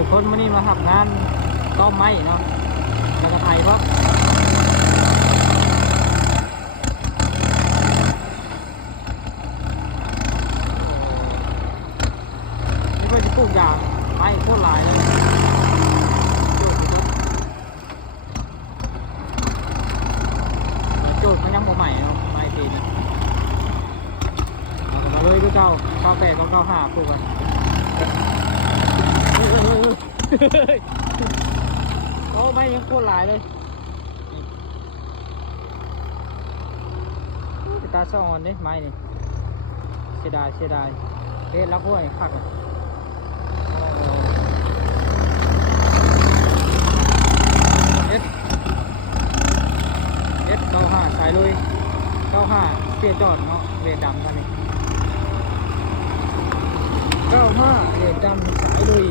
ทุกคนวันนี้มาทำงานต้อมไม้เนาะแล้วก็ไทยเพราะนี่ก็จะปลูกยางไม้โคตรหลายเลยโจทย์มันยังบ่ใหม่เนาะไม้ปีนี้เอากันมาเลยด้วยเก้า98กับ95ปลูกกันโอ้ไม่ยังโคตรหลายเลยตาซ่อนนี่ไม้นี่เสียดายเฮ็ดแล้วห้วยคัก95สายลุย95เสียจอดเนาะเรียนดำกันนี่95เรียนดำสายลุย